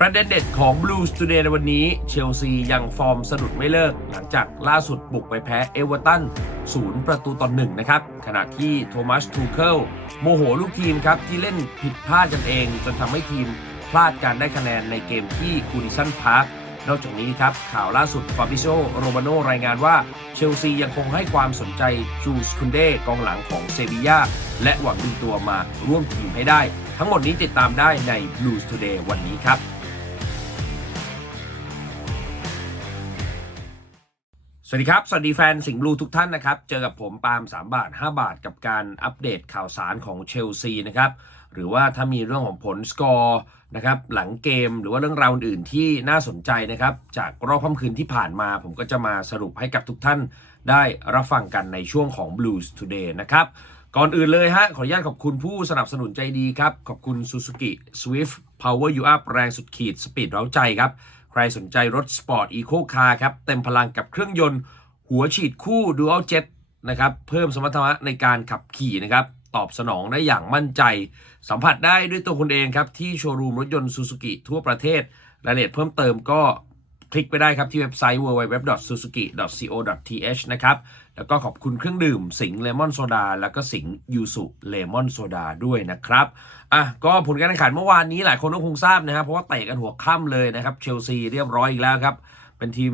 ประเด็นเด็ดของ Blues Today ในวันนี้ เชลซียังฟอร์มสะดุดไม่เลิก หลังจากล่าสุดบุกไปแพ้เอเวอร์ตันศูนย์ประตูต่อหนึ่งนะครับ ขณะที่โทมัสทูเคิลโมโหลูกทีมครับ ที่เล่นผิดพลาดกันเอง จนทำให้ทีมพลาดการได้คะแนนในเกมที่กูดิสันพาร์คนอกจากนี้ครับ ข่าวล่าสุดฟาบิโซโรมาโนรายงานว่า เชลซียังคงให้ความสนใจจูสคุนเดกองหลังของเซบียาและหวังดึงตัวมาร่วมทีมให้ได้ ทั้งหมดนี้ติดตามได้ใน Blues Today วันนี้ครับ สวัสดีครับ สวัสดีแฟนสิงห์บลูทุกท่านนะครับ เจอกับผมปาล์ม3 บาท 5 บาทกับการอัปเดตข่าวสารของเชลซีนะครับ หรือว่าถ้ามีเรื่องของผลสกอร์นะครับหลังเกมหรือว่าเรื่องราวอื่นที่น่าสนใจนะครับ จากรอบค่ำคืนที่ผ่านมา ผมก็จะมาสรุปให้กับทุกท่านได้รับฟังกันในช่วงของ Blues Today นะครับก่อนอื่นเลยฮะขออนุญาตขอบคุณผู้สนับสนุนใจดีครับ ขอบคุณ Suzuki Swift Power You Up แรงสุดขีดสปีดเร้าใจครับ รสนใจรถสปอร์ตอีโคคาร์ครับ เต็มพลังกับเครื่องยนต์ หัวฉีดคู่ Dual Jet นะครับ เพิ่มสมรรถนะในการขับขี่นะครับ ตอบสนองได้อย่างมั่นใจ สัมผัสได้ด้วยตัวคุณเองครับ ที่โชว์รูมรถยนต์ซูซูกิทั่วประเทศรายละเอียดเพิ่มเติมก็ คลิกไปได้ครับที่เว็บไซต์ www.suzuki.co.th นะครับ แล้วก็ขอบคุณเครื่องดื่มสิงเลมอนโซดาแล้วก็สิงยูสุเลมอนโซดาด้วยนะครับอะก็ผลการแข่งขันเมื่อวานนี้หลายคนก็คงทราบนะครับ เพราะว่าเตะกันหัวค่ำเลยนะครับเชลซีเรียบร้อยอีกแล้วครับ เป็นทีม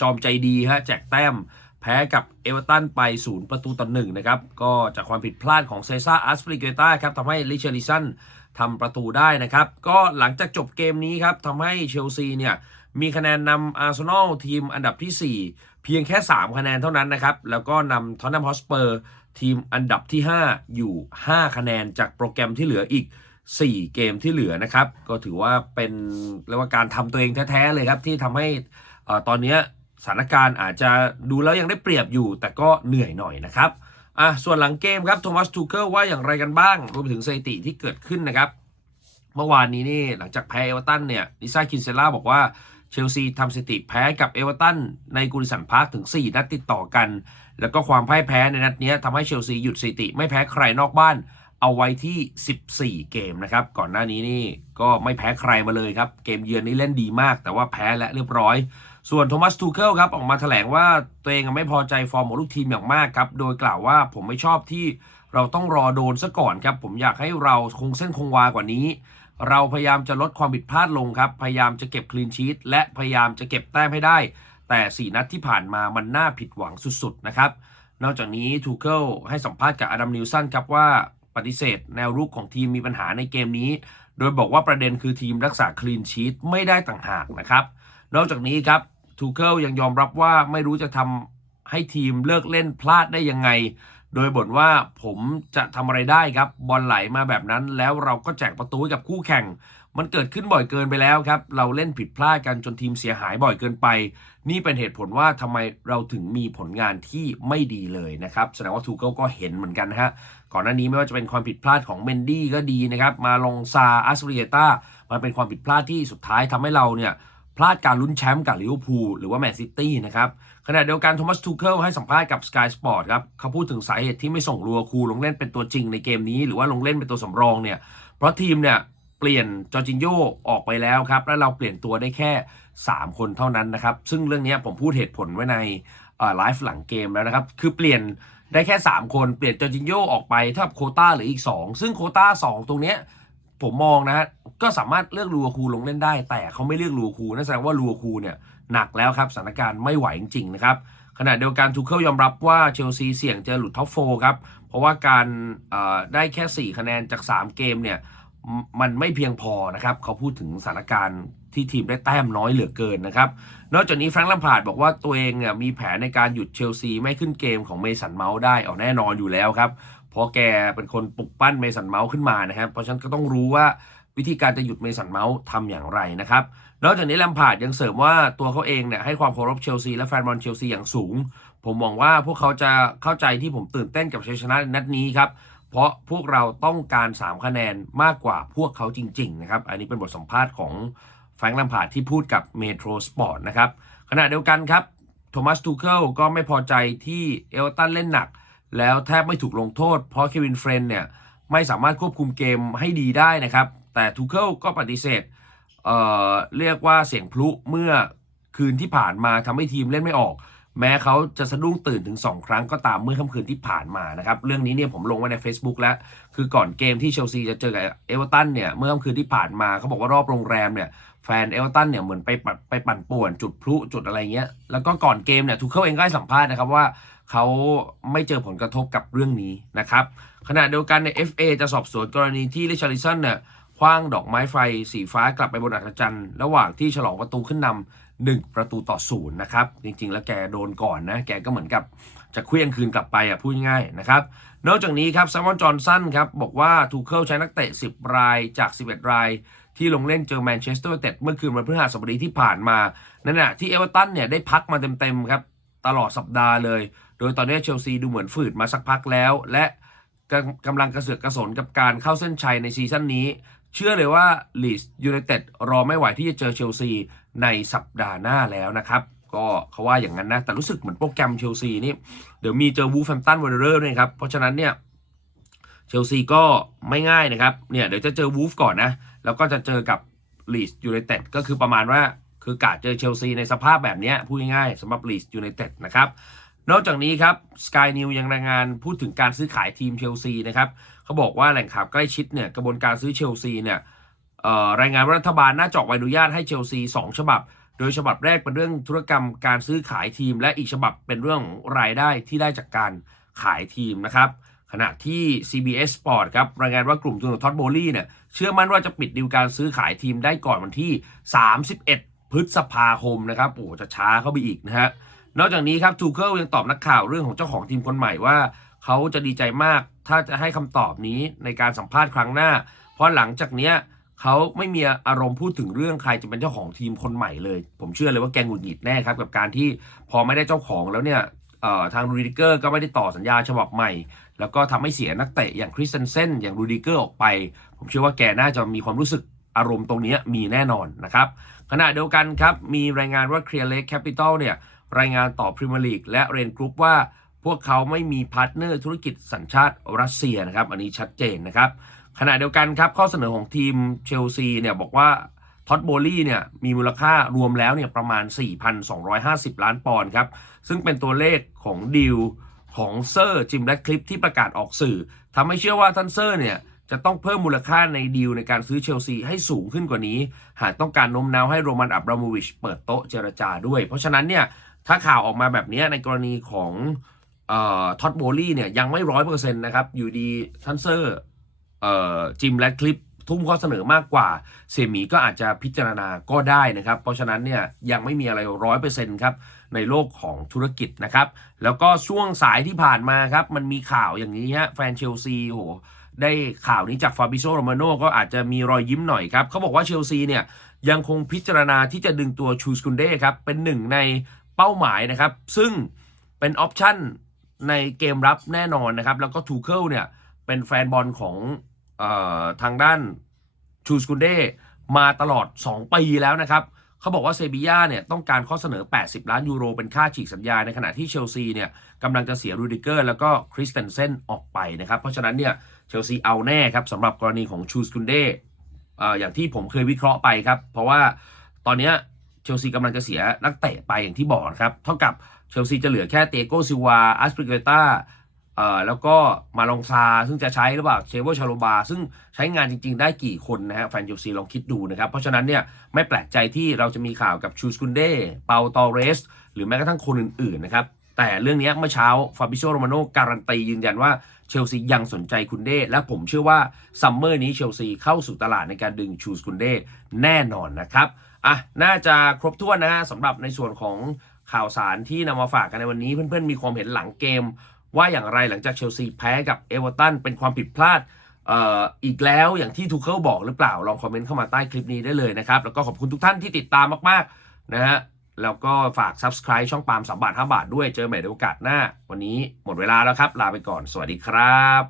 จอมใจดีฮะแจกแต้มแพ้กับเอเวอร์ตันไปศูนย์ประตูต่อหนึ่งนะครับ ก็จากความผิดพลาดของเซซ่าอัสปริเกต้าครับทำให้ลิเชลิสันทำประตูได้นะครับ ก็หลังจากจบเกมนี้ครับทำให้เชลซีเนี่ย มีคะแนนนำอาร์เซนอลทีมอันดับที่ 4 เพียงแค่ 3 คะแนนเท่านั้นนะครับ แล้วก็นำทอนนัมฮอสเปอร์ทีมอันดับที่ 5 อยู่ 5 คะแนนจากโปรแกรมที่เหลืออีก 4 เกมที่เหลือนะครับ ก็ถือว่าเป็นเรียกว่าการทำตัวเองแท้ๆเลยครับ ที่ทำให้ตอนนี้สถานการณ์อาจจะดูแล้วยังได้เปรียบอยู่ แต่ก็เหนื่อยหน่อยนะครับอะส่วนหลังเกมครับโทมัสทูเคิลว่าอย่างไรกันบ้าง รวมไปถึงสถิติที่เกิดขึ้นนะครับ เมื่อวานนี้นี่หลังจากแพ้เอเวอร์ตันเนี่ยลิซ่าคินเซล่าบอกว่า เชลซีทำสถิติแพ้กับเอเวอร์ตันในกูริสันพาร์คถึง 4 นัดติดต่อกัน แล้วก็ความพ่ายแพ้ในนัดนี้ทำให้เชลซีหยุดสถิติไม่แพ้ใครนอกบ้าน เอาไว้ที่ 14 เกมนะครับ ก่อนหน้านี้นี่ก็ไม่แพ้ใครมาเลยครับ เกมเยือนนี่เล่นดีมาก แต่ว่าแพ้และเรียบร้อย ส่วนโทมัสทูเคิลครับออกมาแถลงว่าตัวเองไม่พอใจฟอร์มของลูกทีมอย่างมากครับ โดยกล่าวว่าผมไม่ชอบที่เราต้องรอโดนซะก่อนครับ ผมอยากให้เราคงเส้นคงวากว่านี้ เราพยายามจะลดความผิดพลาดลงครับ พยายามจะเก็บคลีนชีตและพยายามจะเก็บแต้มให้ได้ แต่ 4 นัดที่ผ่านมามันน่าผิดหวังสุดๆนะครับ นอกจากนี้ทูเคิลให้สัมภาษณ์กับอดัมนิวสันครับว่าปฏิเสธ แนวรุกของทีมมีปัญหาในเกมนี้ โดยบอกว่าประเด็นคือทีมรักษาคลีนชีตไม่ได้ต่างหากนะครับ นอกจากนี้ครับทูเคิลยังยอมรับว่าไม่รู้จะทำให้ทีมเลิกเล่นพลาดได้ยังไง โดยบ่นว่าผมจะทำอะไรได้ครับบอลไหลมาแบบนั้น แล้วเราก็แจกประตูให้กับคู่แข่ง มันเกิดขึ้นบ่อยเกินไปแล้วครับ เราเล่นผิดพลาดกันจนทีมเสียหายบ่อยเกินไป นี่เป็นเหตุผลว่าทำไมเราถึงมีผลงานที่ไม่ดีเลยนะครับแสดงว่าทูเกิลก็เห็นเหมือนกันนะฮะก่อนหน้านี้ไม่ว่าจะเป็นความผิดพลาดของเมนดี้ก็ดีนะครับมาลงซาอัสเรียตามันเป็นความผิดพลาดที่สุดท้ายทำให้เราเนี่ย พลาดการลุ้นแชมป์กับลิเวอร์พูลหรือว่าแมนซิตี้นะครับขณะเดียวกันโทมัสทูเคิลให้สัมภาษณ์กับ Sky Sport ครับเขาพูดถึงสาเหตุที่ไม่ส่งลัวคูลงเล่นเป็นตัวจริงในเกมนี้ หรือว่าลงเล่นเป็นตัวสำรองเนี่ยเพราะทีมเนี่ยเปลี่ยนจอร์จินโยออกไปแล้วครับและเราเปลี่ยนตัวได้แค่ 3 คนเท่านั้นนะครับซึ่งเรื่องนี้ผมพูดเหตุผลไว้ในไลฟ์หลังเกมแล้วนะครับคือเปลี่ยนได้แค่ 3 คนเปลี่ยนจอร์จินโยออกไปเท่ากับโคต้าหรืออีก 2 ซึ่งโคต้า2 ตรงเนี้ย ผมมองนะฮะก็สามารถเลือกลูอาคูลงเล่นได้ แต่เขาไม่เลือกลูอาคูนั่นแสดงว่าลูอาคูเนี่ยหนักแล้วครับสถานการณ์ไม่ไหวจริงๆนะครับขณะเดียวกันทูเคิลยอมรับว่าเชลซีเสี่ยงจะหลุดท็อปโฟครับเพราะว่าการได้แค่ 4 คะแนนจาก 3 เกมเนี่ยมันไม่เพียงพอนะครับเขาพูดถึงสถานการณ์ที่ทีมได้แต้มน้อยเหลือเกินนะครับ นอกจากนี้แฟรงค์ลัมพาร์ดบอกว่าตัวเองเนี่ยมีแผนในการหยุดเชลซีไม่ขึ้นเกมของเมสันเมาส์ได้เอาแน่นอนอยู่แล้วครับ เพราะแกเป็นคนปลุกปั้นเมสันเมาส์ขึ้นมานะครับ เพราะฉะนั้นก็ต้องรู้ว่าวิธีการจะหยุดเมสันเมาส์ทำอย่างไรนะครับ นอกจากนี้แลมพาร์ดยังเสริมว่าตัวเขาเองเนี่ยให้ความเคารพเชลซีและแฟนบอลเชลซีอย่างสูง ผมหวังว่าพวกเขาจะเข้าใจที่ผมตื่นเต้นกับชัยชนะนนัดนี้ครับ เพราะพวกเราต้องการ 3 คะแนนมากกว่าพวกเขาจริงๆนะครับ อันนี้เป็นบทสัมภาษณ์ของแฟรงค์แลมพาร์ดที่พูดกับเมโทรสปอร์ตนะครับ ขณะเดียวกันครับ โทมัส ทูเคิลก็ไม่พอใจที่เอลตันเล่นหนัก แล้วแทบไม่ถูกลงโทษ เพราะเควินเฟรนเนี่ยไม่สามารถควบคุมเกมให้ดีได้นะครับ แต่ทูเคิลก็ปฏิเสธเเรียกว่าเสียงพลุเมื่อคืนที่ผ่านมาทำให้ทีมเล่นไม่ออก แม้เขาจะสะดุ้งตื่นถึง 2 ครั้งก็ตามเมื่อค่ำคืนที่ผ่านมานะครับ เรื่องนี้เนี่ยผมลงไว้ใน Facebook แล้ว คือก่อนเกมที่เชลซีจะเจอกับเอเวอร์ตันเนี่ยเมื่อค่ำคืนที่ผ่านมาเขาบอกว่ารอบโรงแรมเนี่ยแฟนเอเวอร์ตันเนี่ยเหมือนไปปั่นไปปั่นป่วนจุดพลุจุดอะไรเงี้ยแล้วก็ก่อนเกมเนี่ยทูเคิลเองก็ให้สัมภาษณ์นะครับว่าเขาไม่เจอผลกระทบกับเรื่องนี้นะครับขณะเดียวกันใน FA จะสอบสวนกรณีที่ริชาริสันเนี่ยคว้างดอกไม้ไฟสีฟ้ากลับไปบนอัศจรรย์ ระหว่างที่ฉลองประตูขึ้นนำ หนึ่งประตูต่อศูนย์นะครับ จริงๆ แล้วแกโดนก่อนนะ แกก็เหมือนกับจะเคลื่องคืนกลับไปอะพูดง่ายๆนะครับ นอกจากนี้ครับซามอนจอห์นสันครับ บอกว่าทูเคิลใช้นักเตะ 10 รายจาก 11 ราย ที่ลงเล่นเจอแมนเชสเตอร์เต็ดเมื่อคืนวันพฤหัสบดีที่ผ่านมานั่นแหะที่เอเวอร์ตันเนี่ยได้พักมาเต็มๆครับตลอดสัปดาห์เลย โดยตอนนี้เชลซีดูเหมือนฝืดมาสักพักแล้ว และกำกำลังกระเสือกกระสนกับการเข้าเส้นชัยในซีซั่นนี้ เชื่อเลยว่าลีสยูไนเต็ดรอไม่ไหวที่จะเจอเชลซีในสัปดาห์หน้าแล้วนะครับ ก็เขาว่าอย่างนั้นนะ แต่รู้สึกเหมือนโปรแกรมเชลซีนี่ เดี๋ยวมีเจอวูฟแฟมตันวอร์เรอร์ด้วยครับ เพราะฉะนั้นเนี่ยเชลซีก็ไม่ง่ายนะครับ เนี่ยเดี๋ยวจะเจอวูฟก่อนนะ แล้วก็จะเจอกับลีสยูไนเต็ดก็คือประมาณว่าคือกาเจอเชลซีในสภาพแบบนี้พูดง่ายๆสำหรับลีสยูไนเต็ดนะครับ นอกจากนี้ครับ Sky News ยังรายงานพูดถึงการซื้อขายทีมเชลซีนะครับเขาบอกว่าแหล่งข่าวใกล้ชิดเนี่ยกระบวนการซื้อเชลซีเนี่ยรายงานว่ารัฐบาลน่าจะออกใบอนุญาตให้เชลซีสองฉบับ โดยฉบับแรกเป็นเรื่องธุรกรรมการซื้อขายทีม และอีกฉบับเป็นเรื่องรายได้ที่ได้จากการขายทีมนะครับขณะที่ CBS Sport ครับรายงานว่ากลุ่มทุนของท็อตโบลี่เนี่ยเชื่อมั่นว่าจะปิดดีลการซื้อขายทีมได้ก่อนวันที่ 31 พฤษภาคมนะครับโอ้จะช้าเข้าไปอีกนะฮะ นอกจากนี้ครับทูเคิลยังตอบนักข่าวเรื่องของเจ้าของทีมคนใหม่ว่า เขาจะดีใจมากถ้าจะให้คำตอบนี้ในการสัมภาษณ์ครั้งหน้า เพราะหลังจากเนี้ยเขาไม่มีอารมณ์พูดถึงเรื่องใครจะเป็นเจ้าของทีมคนใหม่เลย ผมเชื่อเลยว่าแกงหงุดหงิดแน่ครับกับการที่พอไม่ได้เจ้าของแล้วเนี่ยทางรูดิเกอร์ก็ไม่ได้ต่อสัญญาฉบับใหม่ แล้วก็ทำให้เสียนักเตะอย่างคริสเซนเซนอย่างรูดิเกอร์ออกไป ผมเชื่อว่าแกน่าจะมีความรู้สึกอารมณ์ตรงนี้มีแน่นอนนะครับขณะเดียวกันครับมีรายงานว่า Clear Lake Capital เนี่ย รายงานต่อพรีเมียร์ลีกและเรนกรุ๊ปว่าพวกเขาไม่มีพาร์ทเนอร์ธุรกิจสัญชาติรัสเซียนะครับ อันนี้ชัดเจนนะครับ ขณะเดียวกันครับ ข้อเสนอของทีมเชลซีเนี่ยบอกว่าท็อตโบลี่เนี่ยมีมูลค่ารวมแล้วเนี่ยประมาณ 4,250 ล้านปอนด์ครับ ซึ่งเป็นตัวเลขของดีลของเซอร์จิมแรดคลิปที่ประกาศออกสื่อทำให้เชื่อว่าท่านเซอร์เนี่ยจะต้องเพิ่มมูลค่าในดีลในการซื้อเชลซีให้สูงขึ้นกว่านี้ หากต้องการโน้มน้าวให้โรมันอับราโมวิชเปิดโต๊ะเจรจาด้วย เพราะฉะนั้นเนี่ย ถ้าข่าวออกมาแบบนี้ในกรณีของออท็อตโบลี่เนี่ยยังไม่ร้อยเปอร์เซ็นต์นะครับ อยู่ดีทันเซอร์จิมแรดคลิปทุ่มข้อเสนอมากกว่าเซมีก็อาจจะพิจารณาก็ได้นะครับ เพราะฉะนั้นเนี่ยยังไม่มีอะไรร้อยเปอร์เซ็นต์ครับในโลกของธุรกิจนะครับ แล้วก็ช่วงสายที่ผ่านมาครับมันมีข่าวอย่างนี้ฮะแฟนเชลซีโหได้ข่าวนี้จากฟาบิโซโรมาโนก็อาจจะมีรอยยิ้มหน่อยครับเขาบอกว่าเชลซีเนี่ยยังคงพิจารณาที่จะดึงตัวชูสกุนเด้ครับเป็นหนึ่งใน เป้าหมายนะครับ ซึ่งเป็นออปชั่นในเกมรับแน่นอนนะครับ แล้วก็ทูเคิลเนี่ยเป็นแฟนบอลของออทางด้านชูสกุนเด้มาตลอด 2 ปีแล้วนะครับเขาบอกว่าเซบีย่าเนี่ยต้องการข้อเสนอ 80 ล้านยูโรเป็นค่าฉีกสัญญาในขณะที่เชลซีเนี่ยกำลังจะเสียรูดิเกอร์แล้วก็คริสเตนเซนออกไปนะครับ เพราะฉะนั้นเนี่ยเชลซีเอาแน่ครับสำหรับกรณีของชูสกุนเด้อย่างที่ผมเคยวิเคราะห์ไปครับ เพราะว่าตอนเนี้ย เชลซีกำลังจะเสียนักเตะไปอย่างที่บอกนะครับ เท่ากับเชลซีจะเหลือแค่เตโกซิวาอัสปริเกตาเอ่อแล้วก็มาลองซาซึ่งจะใช้หรือเปล่าเชเวอร์ชาโลบา ซึ่งใช้งานจริง ๆ ได้กี่คนนะฮะแฟนเชลซีลองคิดดูนะครับ เพราะฉะนั้นเนี่ยไม่แปลกใจที่เราจะมีข่าวกับชูสกุนเด้เปาตอเรส หรือแม้กระทั่งคนอื่นๆนะครับแต่เรื่องนี้เมื่อเช้าฟาบิโซโรมาโนการันตียืนยันว่าเชลซียังสนใจคุณเด้และผมเชื่อว่าซัมเมอร์นี้เชลซีเข้าสู่ตลาดในการดึงชูสกุนเด้แน่นอนนะครับ อะน่าจะครบถ้วนนะฮะสำหรับในส่วนของข่าวสารที่นำมาฝากกันในวันนี้ เพื่อนๆมีความเห็นหลังเกม ว่าอย่างไรหลังจากเชลซีแพ้กับเอเวอร์ตันเป็นความผิดพลาดเอ่ออีกแล้วอย่างที่ทูเคิลบอกหรือเปล่าลองคอมเมนต์เข้ามาใต้คลิปนี้ได้เลยนะครับ แล้วก็ขอบคุณทุกท่านที่ติดตามมากๆนะฮะแล้วก็ฝาก Subscribe ช่องปาล์มสามบาทห้าบาทด้วยเจอใหม่ในโอกาสหน้า วันนี้หมดเวลาแล้วครับ ลาไปก่อนสวัสดีครับ